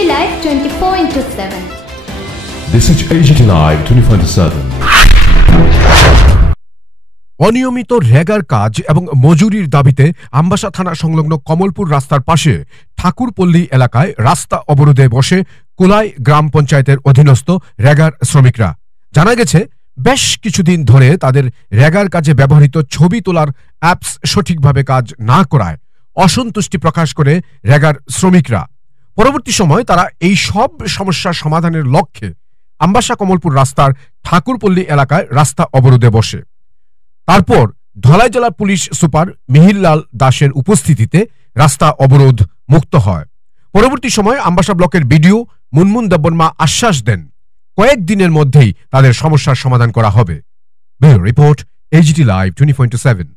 AGT Live 24/7. This is AGT Live 24/7. অনিয়মিত রেগার কাজ এবং মজুরির দাবিতে আমবাসা থানা সংলগ্ন কমলপুর রাস্তার পাশে ঠাকুরপল্লী এলাকায় রাস্তা অবরোধে বসে কোলাই গ্রাম পঞ্চায়েতের অধীনস্থ রেগার শ্রমিকরা। জানা গেছে বেশ কিছুদিন ধরে তাদের রেগার কাজে ব্যবহৃত ছবি তোলার অ্যাপস সঠিকভাবে কাজ না করায় অসন্তুষ্টি প্রকাশ করে রেগার শ্রমিকরা। পরবর্তী সময় তারা এই সব সমস্যার সমাধানের লক্ষ্যে আমবাসা কমলপুর রাস্তার ঠাকুরপল্লী এলাকায় রাস্তা অবরোধে বসে। তারপর ধলাই জেলা পুলিশ সুপার মিহিরলাল দাসের উপস্থিতিতে রাস্তা অবরোধ মুক্ত হয়। পরবর্তী সময় আমবাসা ব্লকের বিডিও মুনমুন দেববর্মা আশ্বাস দেন কয়েকদিনের মধ্যেই তাদের সমস্যার সমাধান করা হবে। Bureau report, AGT Live 24/7।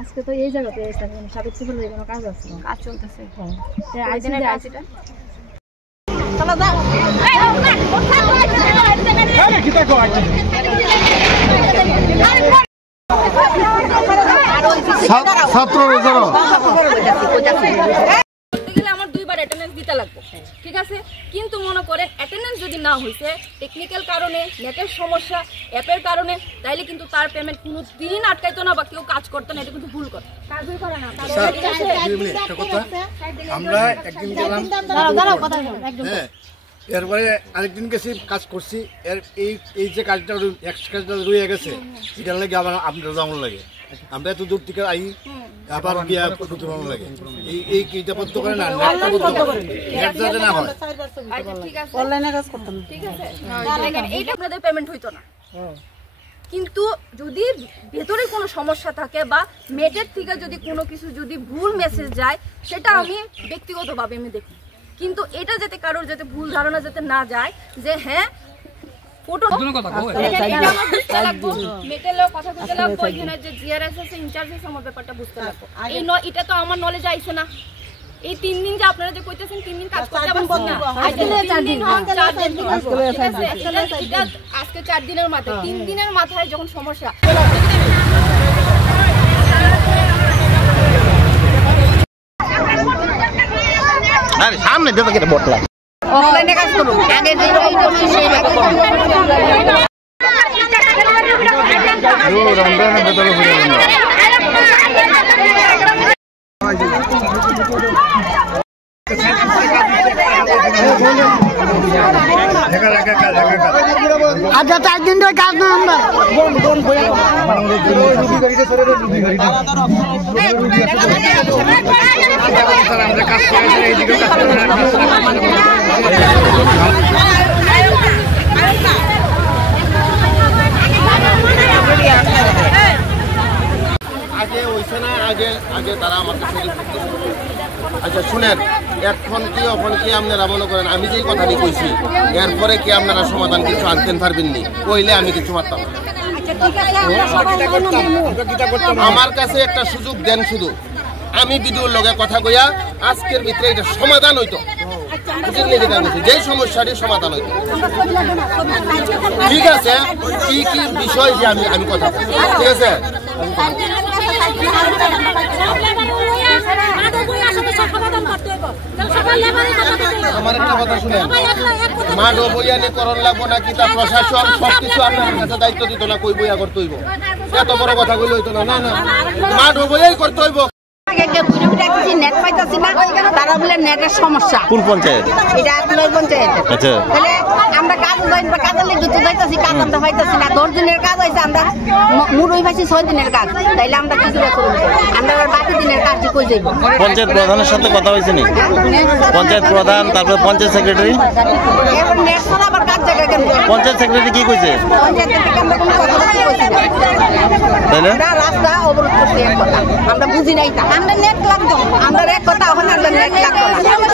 আজকে তো এই জায়গাতে সাবিত্রী বলে কোনো কাজ আছে, কাজ চলতেছে। আমার 2বার অ্যাটেন্ডেন্স দিতে লাগবে, ঠিক আছে? কিন্তু মনে করেন অ্যাটেন্ডেন্স যদি না হয়েছে টেকনিক্যাল কারণে, নেটের সমস্যা, অ্যাপের কারণে, তাইলে কিন্তু তার পেমেন্ট কোনো দিন আটকাইতো না বা কেউ কাজ করতো না। এটা কিন্তু ভুল কথা, কাজই করে না। আমরা একদিন গেলাম, এরপরে আরেকদিন গেছি কাজ করছি, এর এই যে কাজটা কাজটা রয়ে গেছে এটার লাগে আবার আপনার যেমন লাগে, আমরা এত দূর থেকে আই আবার গিয়া করতে ভালো লাগে। এই এইটা বন্ধ করে না, নেট যাতে না হয়, অনলাইনে কাজ করতাম, ঠিক আছে? এইটা আপনাদের পেমেন্ট হইতো না। কিন্তু যদি ভেতরে কোনো সমস্যা থাকে বা মেটের থেকে যদি কোনো কিছু যদি ভুল মেসেজ যায়, সেটা আমি ব্যক্তিগতভাবে আমি দেখি। কিন্তু এটা যাতে কারোর যাতে ভুল ধারণা যাতে না যায় যে হ্যাঁ ফটো মেটেলেও কথা বলতে লাগবো, এখানে যে জিআরএসএস ইনচার্জ আছে আমার ব্যাপারটা বুঝতে লাগবো। এই এটা তো আমার নলেজে আইছে না। এই 3 দিন যে আপনারা যে কইতেছেন 3 দিন কাজ করতে পারছেন না, আজকে 4 দিন আজকে 4 দিনের মাথায় 3 দিনের মাথায় যখন সমস্যা আরে সামনে দেবে কেটে বটলা অফলাইনে কাজ করুন আগে যে করছি সেই আচ্ছা 4 দিন ধরে কাজ না আমরা আগে হইছে না, আগে আগে তারা আমাকে আচ্ছা শুনেন, এখন কি আপনারা মনে করেন আমি যেই কথাটি কইছি এরপরে কি আপনারা সমাধান কিছু আনতেন পারবেননি? কইলে আমি কিছু পারতাম না। আমার কাছে একটা সুযোগ দেন, শুধু আমি ভিডিওর লগে কথা কইয়া আজকের ভিতরে এটা সমাধান হইতো, যেই সমস্যাটি সমাধান হইতো। ঠিক আছে, কি কি বিষয় যে আমি কথা বলি, ঠিক আছে? আমার একটা কথা শুনেন, মাঠ বইয়ানিকরণ লাগবো না কিতা প্রশাসন সবকিছু আপনার কাছে দায়িত্ব দিত না, কই বইয়া করতে হইব, এত বড় কথা কইলে হইতো না। না না, মাঠ বইয়াই করতে হইব। নেট পাইতাছি না, তারা বলে নেটের সমস্যা। কোন পঞ্চায়েত? এটা আকুলাই পঞ্চায়েত। আচ্ছা, তাহলে আমরা কাজের লেগে তো যাইতাছি, কাজ আমরা পাইতাছি না। 10 দিনের কাজ হয়েছে, আমরা মুড়ই পাইছি 6 দিনের কাজ, তাইলে আমরা কি করে করব? আমরা বাকি দিনের কাজটি কই যাইব? পঞ্চায়েত প্রধানের সাথে কথা হয়েছে নি? পঞ্চায়েত প্রধান, তারপরে পঞ্চায়েত সেক্রেটারি, এবার নেট ছাড়া আবার কাজ জায়গা কেন? পঞ্চায়েত সেক্রেটারি কি কইছে? পঞ্চায়েত থেকে আমরা কোনো কথা কইছি না, তাইলে রাস্তা অবরোধ করছি, এক কথা আমরা বুঝি নাই। তা আমরা নেট লাগতো, আমরা এক কথা, এখন আমরা নেট লাগতো না।